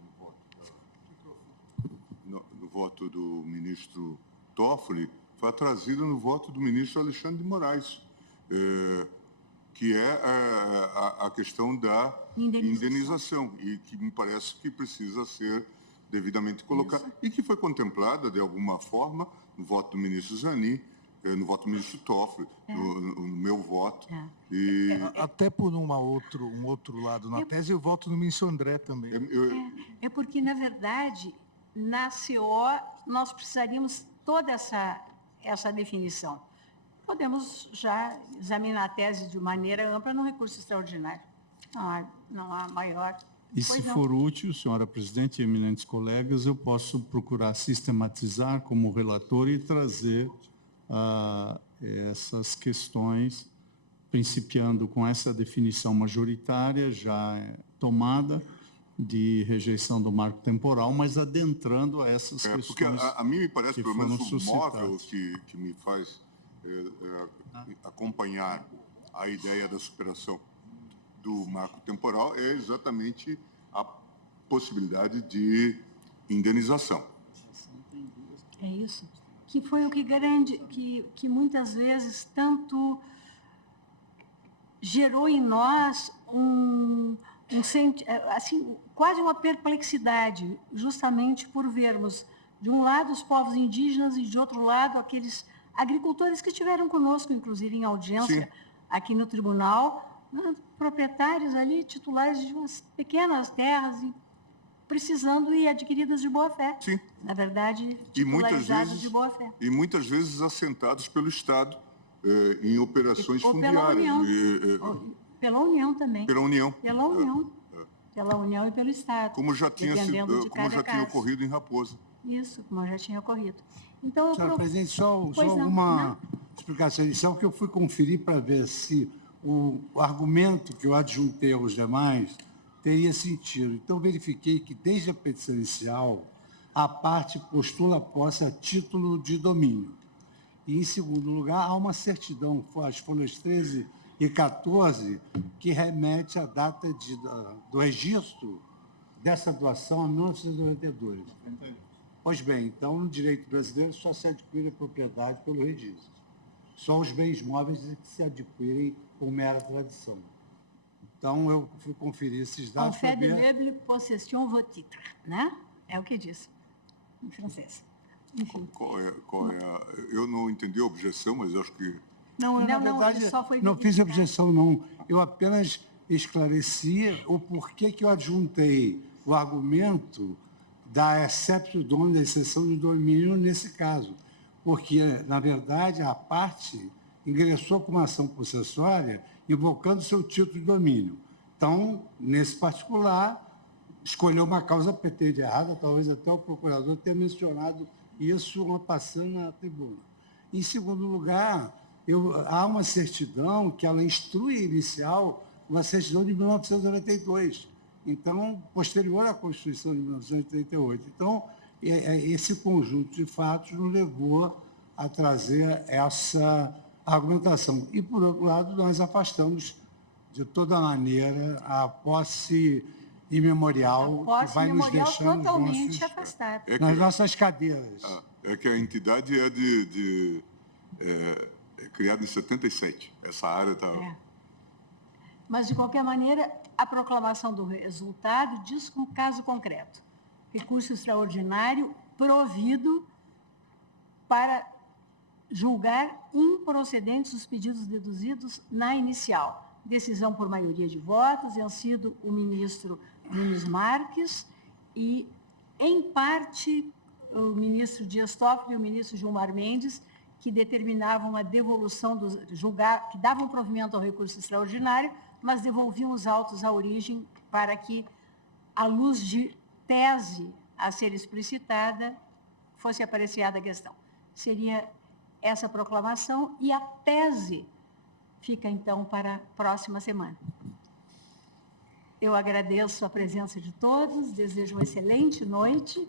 no voto do ministro Toffoli, foi trazida no voto do ministro Alexandre de Moraes, que é a questão da indenização, e que me parece que precisa ser devidamente colocada, e que foi contemplada, de alguma forma, no voto do ministro Zanin, no voto do ministro Toffoli, no meu voto. Até por um outro lado na tese, eu voto no ministro André também. É porque, na verdade, na CO nós precisaríamos toda essa definição. Podemos já examinar a tese de maneira ampla no recurso extraordinário. Não há maior... E se for útil, senhora presidente e eminentes colegas, eu posso procurar sistematizar como relator e trazer essas questões, principiando com essa definição majoritária já tomada de rejeição do marco temporal, mas adentrando a essas questões. Porque a mim me parece, pelo menos, o móvel que me faz acompanhar a ideia da superação do marco temporal é exatamente a possibilidade de indenização. É isso. Que foi o que garante, que muitas vezes tanto gerou em nós assim, quase uma perplexidade, justamente por vermos, de um lado, os povos indígenas e, de outro lado, aqueles agricultores que estiveram conosco, inclusive, em audiência aqui no tribunal, proprietários ali, titulares de umas pequenas terras, precisando e adquiridas de boa-fé. Sim. Na verdade, titularizadas de boa-fé. E muitas vezes assentados pelo Estado em operações fundiárias. Pela União também. Pela União. Pela União. Pela União e pelo Estado. Como já tinha ocorrido em Raposa. Isso, como já tinha ocorrido. Então, senhora presidente, só alguma explicação inicial que eu fui conferir para ver se o argumento que eu adjuntei aos demais teria sentido. Então, verifiquei que, desde a petição inicial, a parte postula a posse a título de domínio. E, em segundo lugar, há uma certidão, as folhas 13 e 14, que remete à data do registro dessa doação a 1992. Pois bem, então, no direito brasileiro só se adquire a propriedade pelo registro. Só os bens móveis é que se adquirem por mera tradição. Então, eu fui conferir esses En dados fait para de ver... meubles, possession, vos titres, né? É o que diz, em francês. Enfim. Eu não entendi a objeção, mas acho que... Não, eu, Não, na não, verdade, ele só foi não fiz verificar. objeção, não. Eu apenas esclareci o porquê que eu adjuntei o argumento da exceptio dominum, da exceção de domínio nesse caso. Porque, na verdade, a parte ingressou com uma ação possessória invocando seu título de domínio. Então, nesse particular, escolheu uma causa pretende errada, talvez até o procurador tenha mencionado isso passando na tribuna. Em segundo lugar, há uma certidão que ela instrui inicial, uma certidão de 1992, então, posterior à Constituição de 1988. Então, esse conjunto de fatos nos levou a trazer essa argumentação. E, por outro lado, nós afastamos, de toda maneira, a posse imemorial que vai nos deixando totalmente afastada. nas nossas cadeiras. É que a entidade é criada em 77. Essa área está... Mas, de qualquer maneira, a proclamação do resultado diz com caso concreto. Recurso extraordinário provido para julgar improcedentes os pedidos deduzidos na inicial. Decisão por maioria de votos, vencido o ministro Nunes Marques e, em parte, o ministro Dias Toffoli e o ministro Gilmar Mendes, que determinavam a devolução dos que davam provimento ao recurso extraordinário, mas devolviam os autos à origem para que, à luz de tese a ser explicitada, fosse apreciada a questão. Seria essa proclamação e a tese fica, então, para a próxima semana. Eu agradeço a presença de todos, desejo uma excelente noite,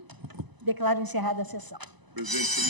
declaro encerrada a sessão. Presidente,